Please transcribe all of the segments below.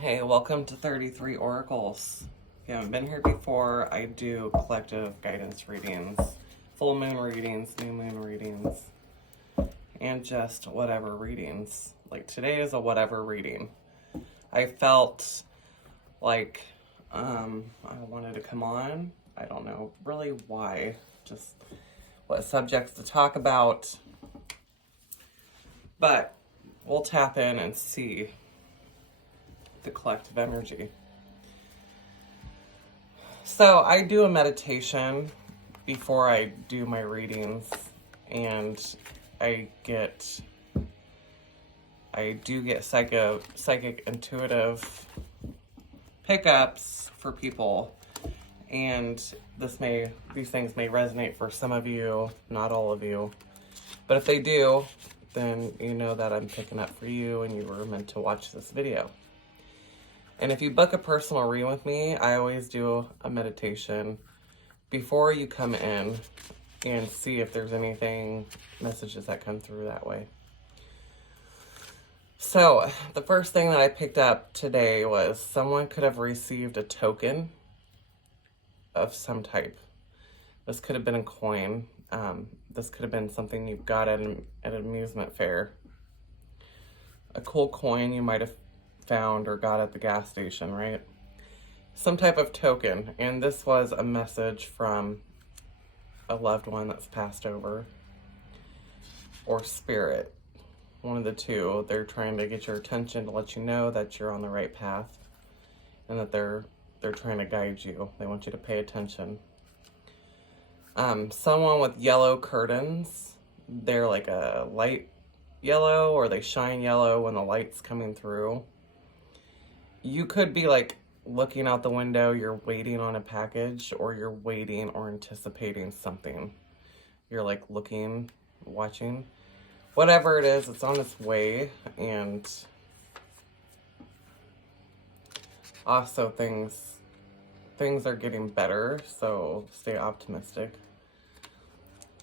Hey, welcome to 33 Oracles. If you haven't been here before, I do collective guidance readings, full moon readings, new moon readings, and just whatever readings. Like today is a whatever reading. I felt like I wanted to come on. I don't know really why, just what subjects to talk about. But we'll tap in and see the collective energy. So I do a meditation before I do my readings, and I do get psychic intuitive pickups for people, and these things may resonate for some of you, not all of you. But if they do, then you know that I'm picking up for you and you were meant to watch this video. And if you book a personal reading with me, I always do a meditation before you come in and see if there's anything, messages that come through that way. So the first thing that I picked up today was someone could have received a token of some type. This could have been a coin. This could have been something you got at an amusement fair. A cool coin you might have found or got at the gas station, right? Some type of token. And this was a message from a loved one that's passed over, or spirit. One of the two. They're trying to get your attention to let you know that you're on the right path and that they're trying to guide you. They want you to pay attention. Someone with yellow curtains. They're like a light yellow, or they shine yellow when the light's coming through. You could be like looking out the window, you're waiting on a package, or you're waiting or anticipating something. You're like looking, watching. Whatever it is, it's on its way. And also things are getting better, so stay optimistic.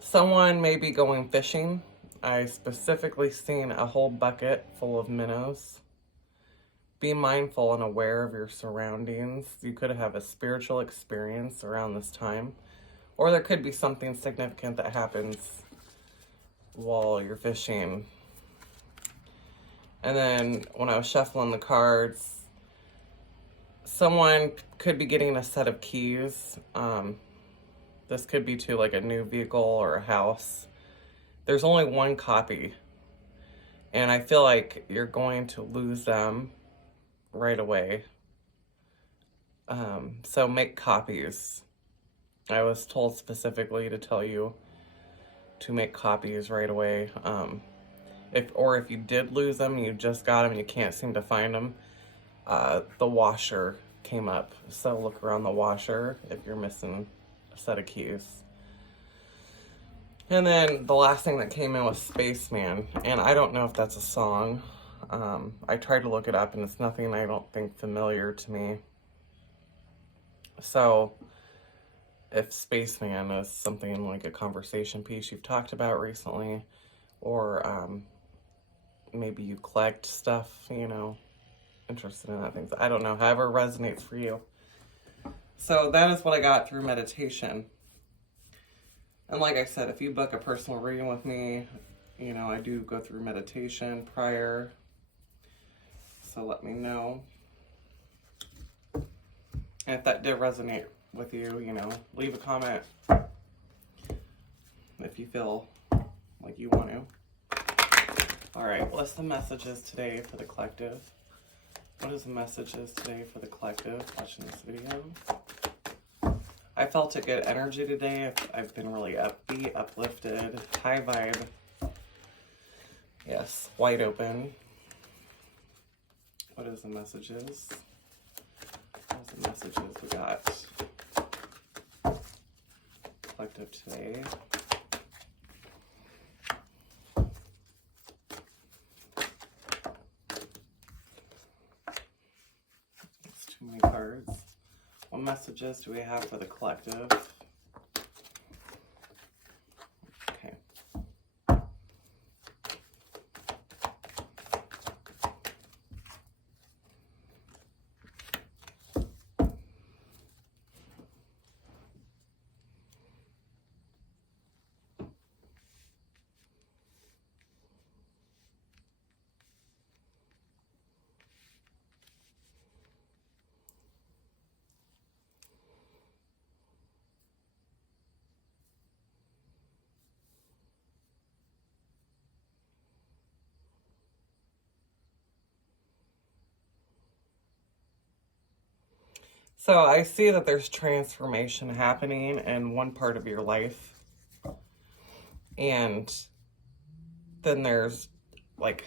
Someone may be going fishing. I specifically seen a whole bucket full of minnows. Be mindful and aware of your surroundings. You could have a spiritual experience around this time, or there could be something significant that happens while you're fishing. And then when I was shuffling the cards, someone could be getting a set of keys. This could be to like a new vehicle or a house. There's only one copy, and I feel like you're going to lose them right away. So make copies. I was told specifically to tell you to make copies right away. If you did lose them, you just got them and you can't seem to find them, the washer came up. So look around the washer if you're missing a set of keys. And then the last thing that came in was Spaceman, and I don't know if that's a song. I tried to look it up and it's nothing I don't think familiar to me. So if Spaceman is something like a conversation piece you've talked about recently, or maybe you collect stuff, interested in that things. I don't know, however resonates for you. So that is what I got through meditation. And like I said, if you book a personal reading with me, I do go through meditation prior. So let me know. And if that did resonate with you, leave a comment if you feel like you want to. All right, what's the messages today for the collective? What is the messages today for the collective watching this video? I felt a good energy today. I've been really upbeat, uplifted, high vibe. Yes, wide open. What is the messages? What's the messages we got? Collective today. It's too many cards. What messages do we have for the collective? Okay. So I see that there's transformation happening in one part of your life. And then there's like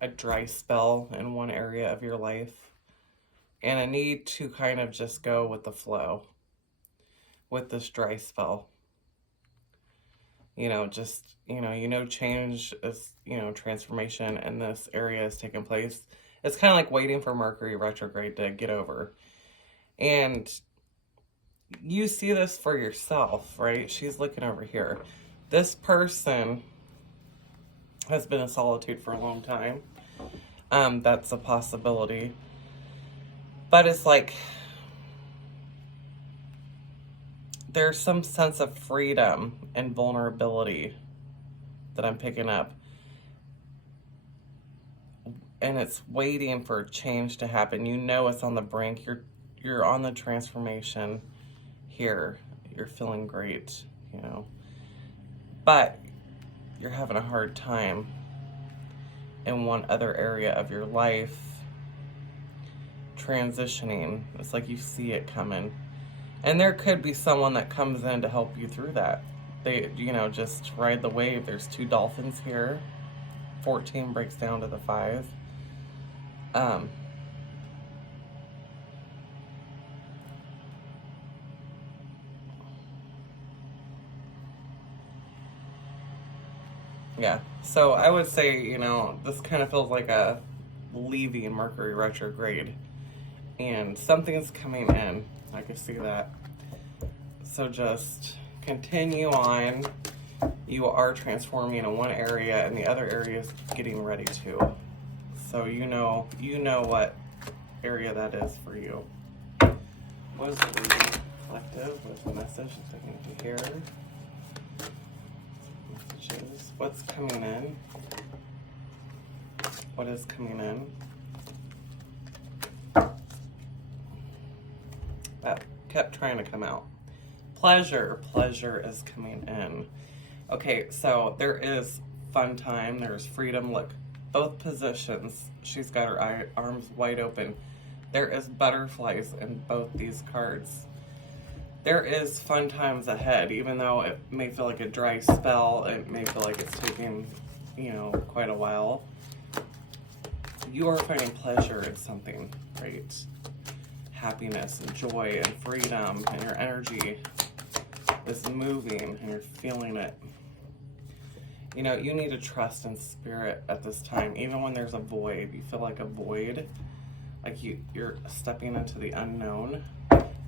a dry spell in one area of your life. And a need to kind of just go with the flow with this dry spell. Change is, transformation in this area is taking place. It's kind of like waiting for Mercury retrograde to get over. And you see this for yourself, right? She's looking over here. This person has been in solitude for a long time. That's a possibility. But it's like there's some sense of freedom and vulnerability that I'm picking up. And it's waiting for change to happen. You know it's on the brink. You're on the transformation here. You're feeling great, But you're having a hard time in one other area of your life transitioning. It's like you see it coming. And there could be someone that comes in to help you through that. They, just ride the wave. There's 2 dolphins here. 14 breaks down to the 5. Yeah. So I would say, this kind of feels like a leaving Mercury retrograde. And something's coming in. I can see that. So just continue on. You are transforming in one area and the other area is getting ready to. So you know what area that is for you. What is the reading collective? What's the message that I need to hear? Messages. What's coming in? What is coming in? That kept trying to come out. Pleasure is coming in. Okay, so there is fun time. There's freedom. Look, both positions. She's got her arms wide open. There is butterflies in both these cards. There is fun times ahead, even though it may feel like a dry spell. It may feel like it's taking, quite a while. You are finding pleasure in something, right? Happiness and joy and freedom, and your energy is moving and you're feeling it. You need to trust in spirit at this time. Even when there's a void, you feel like a void, like you're stepping into the unknown.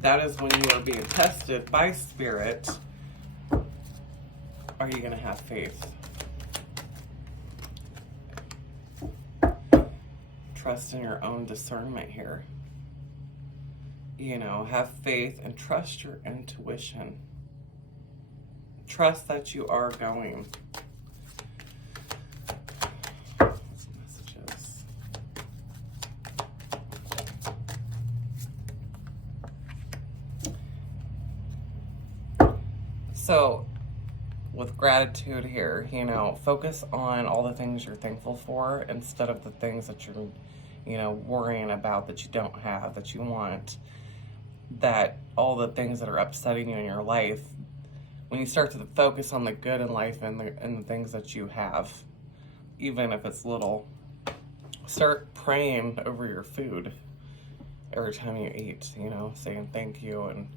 That is when you are being tested by spirit. Are you going to have faith? Trust in your own discernment here. Have faith and trust your intuition. Trust that you are going. Messages. So, with gratitude here, focus on all the things you're thankful for instead of the things that you're, worrying about that you don't have, that you want, that all the things that are upsetting you in your life. When you start to focus on the good in life and the things that you have, even if it's little, start praying over your food every time you eat, saying thank you and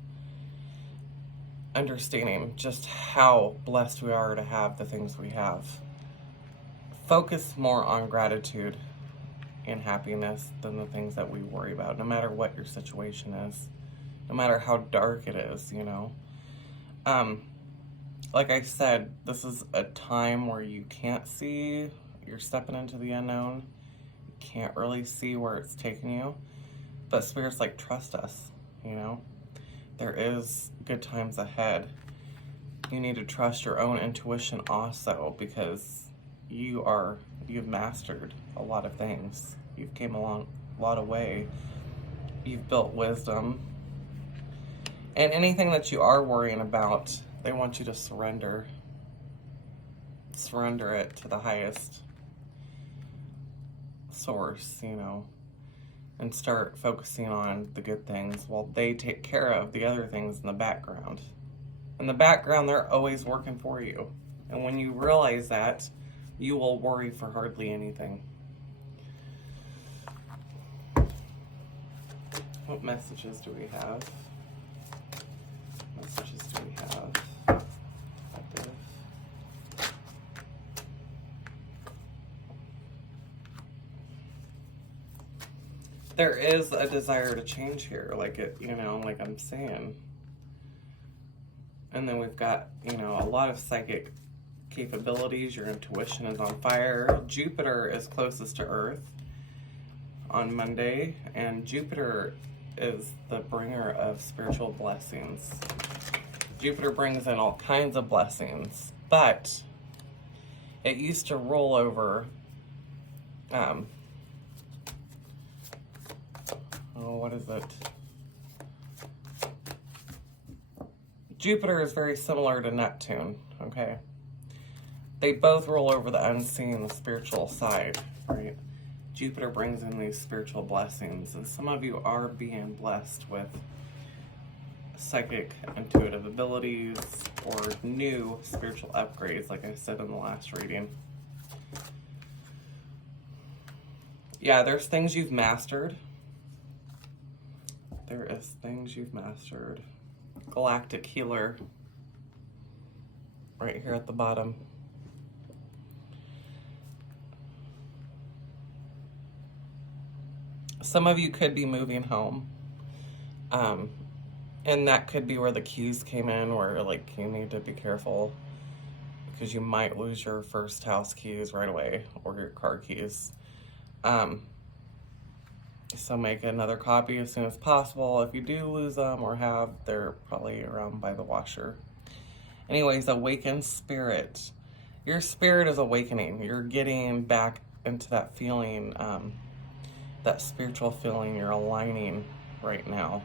understanding just how blessed we are to have the things we have. Focus more on gratitude and happiness than the things that we worry about, no matter what your situation is, no matter how dark it is, Like I said, this is a time where you can't see, you're stepping into the unknown, you can't really see where it's taking you, but Spirit's like, trust us, There is good times ahead. You need to trust your own intuition also, because you've mastered a lot of things. You've came a lot of way. You've built wisdom. And anything that you are worrying about, they want you to surrender. Surrender it to the highest source, and start focusing on the good things while they take care of the other things in the background. In the background, they're always working for you. And when you realize that, you will worry for hardly anything. What messages do we have? Messages do we have? Effective. There is a desire to change here, like it, like I'm saying. And then we've got, a lot of psychic capabilities. Your intuition is on fire. Jupiter is closest to Earth on Monday, and Jupiter is the bringer of spiritual blessings. Jupiter brings in all kinds of blessings, but it used to roll over what is it? Jupiter is very similar to Neptune, okay? They both roll over the unseen, the spiritual side, right? Jupiter brings in these spiritual blessings, and some of you are being blessed with psychic intuitive abilities or new spiritual upgrades, like I said in the last reading. Yeah, there's things you've mastered. There is things you've mastered. Galactic Healer, right here at the bottom. Some of you could be moving home. And that could be where the keys came in, where like you need to be careful because you might lose your first house keys right away or your car keys. So make another copy as soon as possible. If you do lose them or have, they're probably around by the washer. Anyways, awakened spirit. Your spirit is awakening. You're getting back into that feeling, that spiritual feeling. You're aligning right now.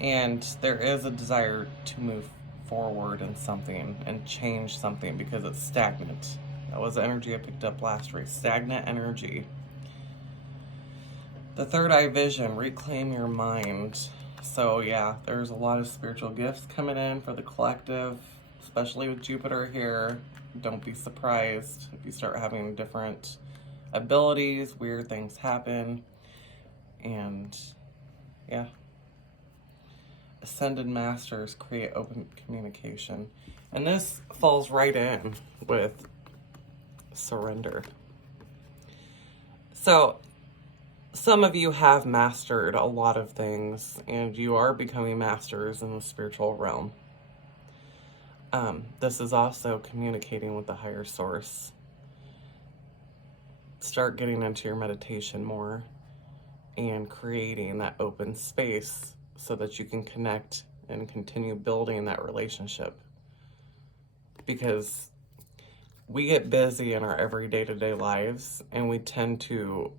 And there is a desire to move forward in something and change something because it's stagnant. That was the energy I picked up last week. Stagnant energy. The third eye vision, reclaim your mind. So yeah, there's a lot of spiritual gifts coming in for the collective, especially with Jupiter here. Don't be surprised if you start having different abilities, weird things happen. And yeah. Ascended Masters create open communication. And this falls right in with surrender. So some of you have mastered a lot of things and you are becoming masters in the spiritual realm. This is also communicating with the higher source. Start getting into your meditation more and creating that open space so that you can connect and continue building that relationship. Because we get busy in our everyday to-day lives and we tend to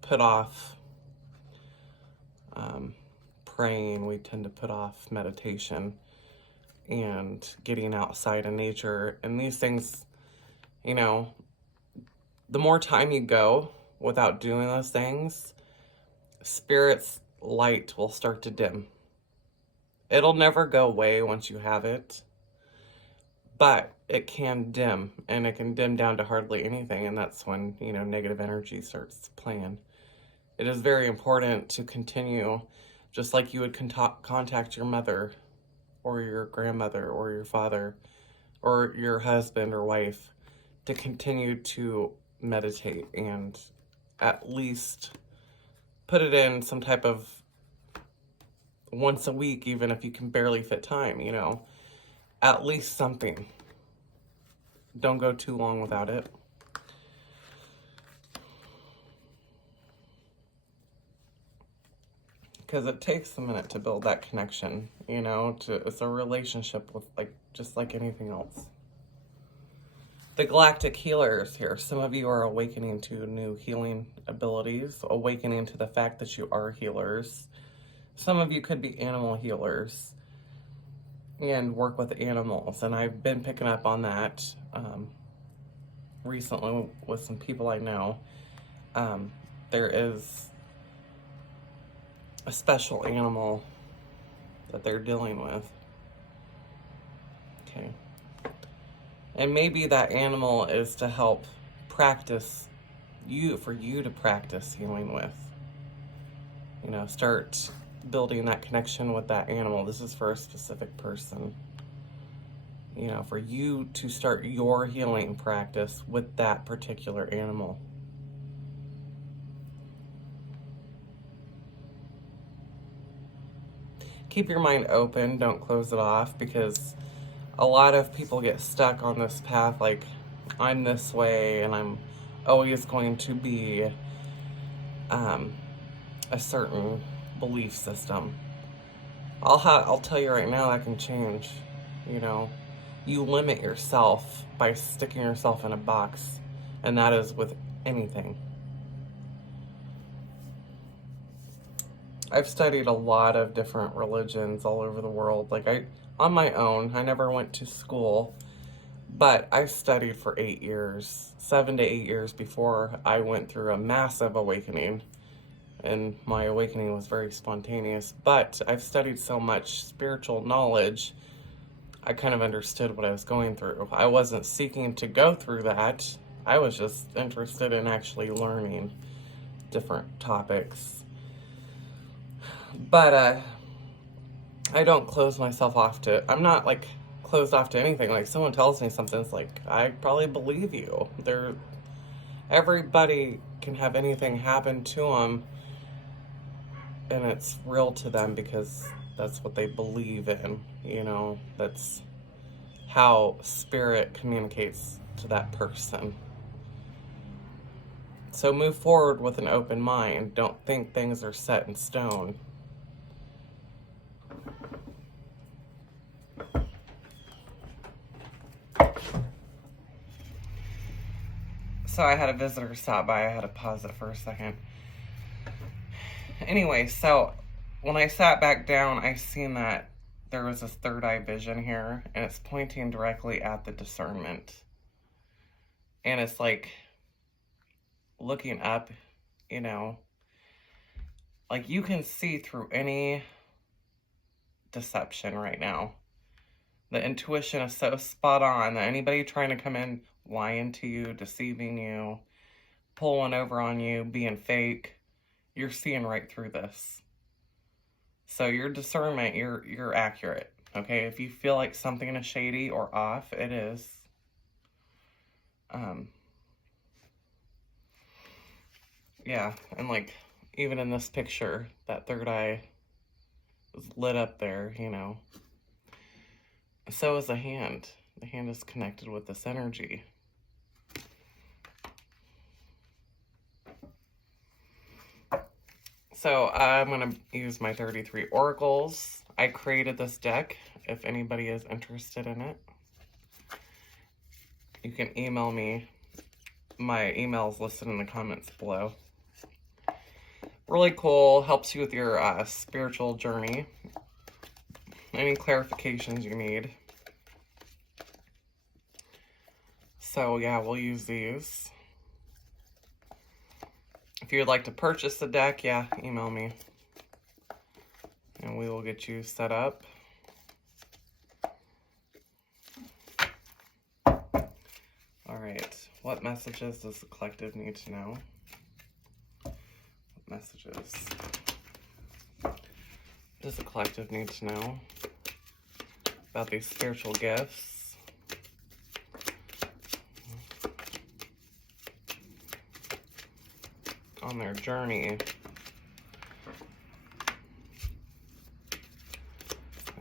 put off praying, we tend to put off meditation and getting outside in nature. And these things, the more time you go without doing those things, spirit's light will start to dim. It'll never go away once you have it, but it can dim, and it can dim down to hardly anything, and that's when, negative energy starts playing. It is very important to continue, just like you would contact your mother, or your grandmother, or your father, or your husband or wife, to continue to meditate and at least put it in some type of once a week, even if you can barely fit time, at least something. Don't go too long without it. Because it takes a minute to build that connection, it's a relationship with just like anything else. The Galactic Healers here. Some of you are awakening to new healing abilities, awakening to the fact that you are healers. Some of you could be animal healers and work with animals. And I've been picking up on that recently with some people I know. There is a special animal that they're dealing with. Okay. And maybe that animal is to help practice for you to practice healing with. You know, start building that connection with that animal. This is for a specific person. You know, for you to start your healing practice with that particular animal. Keep your mind open, don't close it off, because a lot of people get stuck on this path like, I'm this way and I'm always going to be a certain belief system. I'll tell you right now, that can change. You know, you limit yourself by sticking yourself in a box, and that is with anything. I've studied a lot of different religions all over the world. Like, on my own, I never went to school, but I studied for 8 years, 7 to 8 years before I went through a massive awakening. And my awakening was very spontaneous, but I've studied so much spiritual knowledge, I kind of understood what I was going through. I wasn't seeking to go through that. I was just interested in actually learning different topics. But I don't close myself off to, I'm not like closed off to anything. Like, someone tells me something, it's like, I probably believe you. Everybody can have anything happen to them, and it's real to them because that's what they believe in, you know. That's how spirit communicates to that person. So move forward with an open mind. Don't think things are set in stone. So I had a visitor stop by. I had to pause it for a second. Anyway, so when I sat back down, I seen that there was this third eye vision here, and it's pointing directly at the discernment. And it's like looking up, you know, like you can see through any deception right now. The intuition is so spot on that anybody trying to come in lying to you, deceiving you, pulling over on you, being fake, you're seeing right through this. So your discernment, you're accurate. Okay, if you feel like something is shady or off, it is. Yeah, and like even in this picture, that third eye is lit up there, you know. So is the hand. The hand is connected with this energy. So I'm going to use my 33 oracles. I created this deck if anybody is interested in it. You can email me. My email is listed in the comments below. Really cool. Helps you with your spiritual journey. Any clarifications you need. So yeah, we'll use these. If you would like to purchase the deck, yeah, email me. And we will get you set up. Alright, what messages does the collective need to know? What messages does the collective need to know about these spiritual gifts? On their journey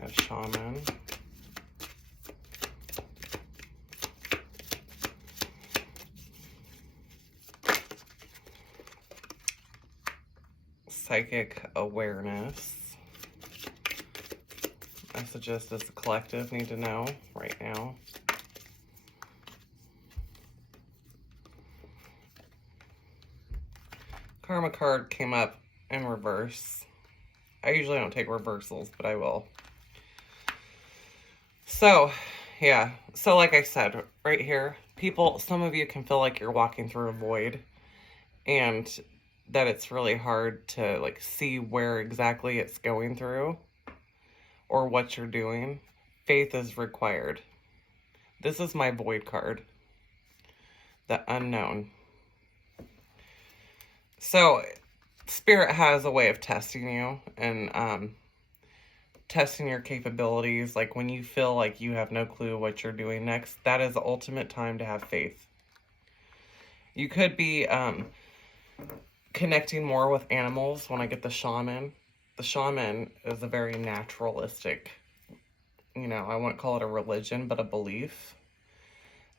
as shaman. Psychic awareness. Messages does the collective need to know right now? Karma card came up in reverse. I usually don't take reversals, but I will. So, yeah. So like I said, right here, people, some of you can feel like you're walking through a void. And that it's really hard to like see where exactly it's going through or what you're doing. Faith is required. This is my void card, the unknown. So Spirit has a way of testing you and testing your capabilities. Like when you feel like you have no clue what you're doing next, that is the ultimate time to have faith. You could be connecting more with animals. When I get the shaman is a very naturalistic, I wouldn't call it a religion, but a belief.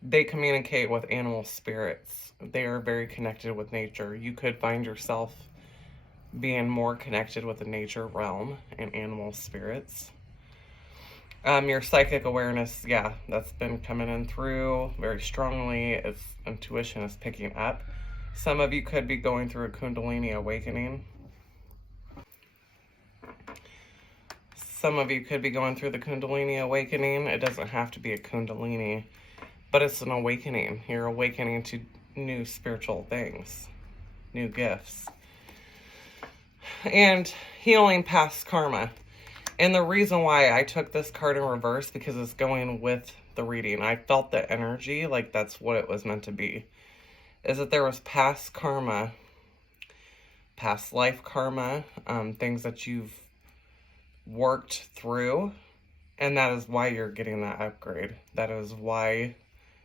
They communicate with animal spirits. They are very connected with nature. You could find yourself being more connected with the nature realm and animal spirits. Your psychic awareness, yeah, that's been coming in through very strongly. Its intuition is picking up. Some of you could be going through a Kundalini awakening. Some of you could be going through the Kundalini awakening. It doesn't have to be a Kundalini, but it's an awakening. You're awakening to new spiritual things, new gifts, and healing past karma. And the reason why I took this card in reverse, because it's going with the reading. I felt the energy, like that's what it was meant to be. Is that there was past karma, past life karma, things that you've worked through. And that is why you're getting that upgrade. That is why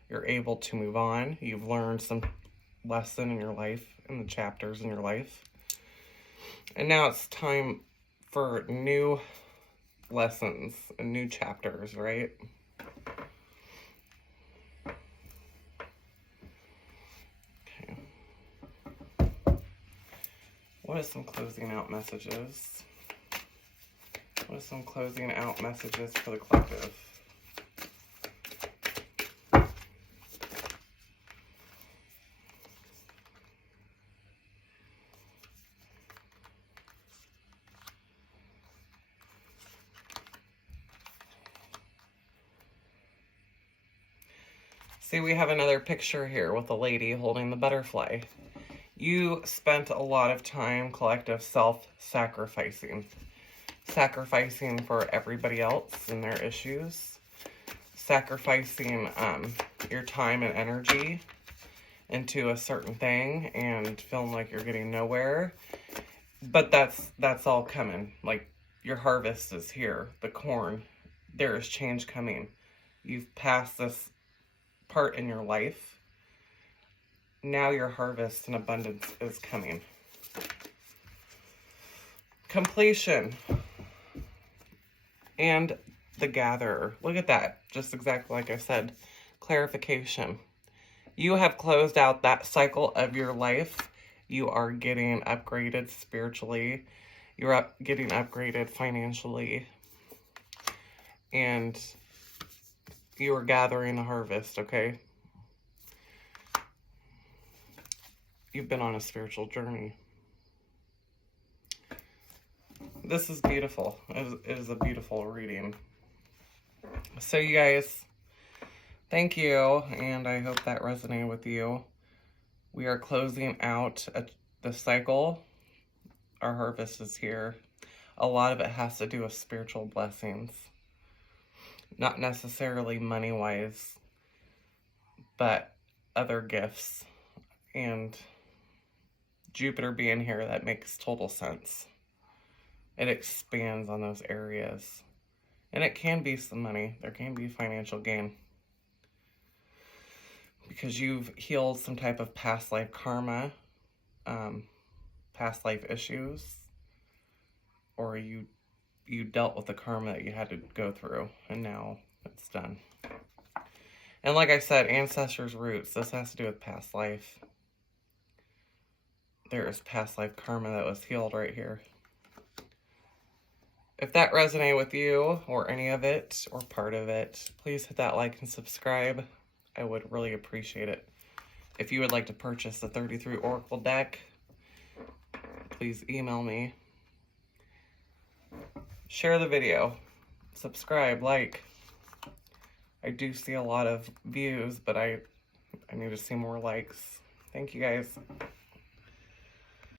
you're able to move on. You've learned some lesson in your life, in the chapters in your life. And now it's time for new lessons and new chapters, right? Okay. What are some closing out messages? What are some closing out messages for the collective? See, we have another picture here with a lady holding the butterfly. You spent a lot of time, collective, self-sacrificing. Sacrificing for everybody else and their issues. Sacrificing your time and energy into a certain thing and feeling like you're getting nowhere. But that's all coming. Like, your harvest is here. The corn. There is change coming. You've passed this part in your life. Now your harvest and abundance is coming. Completion. And the gatherer. Look at that. Just exactly like I said. Clarification. You have closed out that cycle of your life. You are getting upgraded spiritually. You're getting upgraded financially. And you are gathering a harvest, okay? You've been on a spiritual journey. This is beautiful. It is a beautiful reading. So you guys, thank you, and I hope that resonated with you. We are closing out the cycle. Our harvest is here. A lot of it has to do with spiritual blessings. Not necessarily money-wise, but other gifts. And Jupiter being here, that makes total sense. It expands on those areas. And it can be some money. There can be financial gain. Because you've healed some type of past life karma, past life issues, or you dealt with the karma that you had to go through, and now it's done. And like I said, ancestors' roots, this has to do with past life. There is past life karma that was healed right here. If that resonated with you, or any of it, or part of it, please hit that like and subscribe. I would really appreciate it. If you would like to purchase the 33 Oracle deck, please email me. Share the video. Subscribe, like. I do see a lot of views, but I need to see more likes. Thank you guys.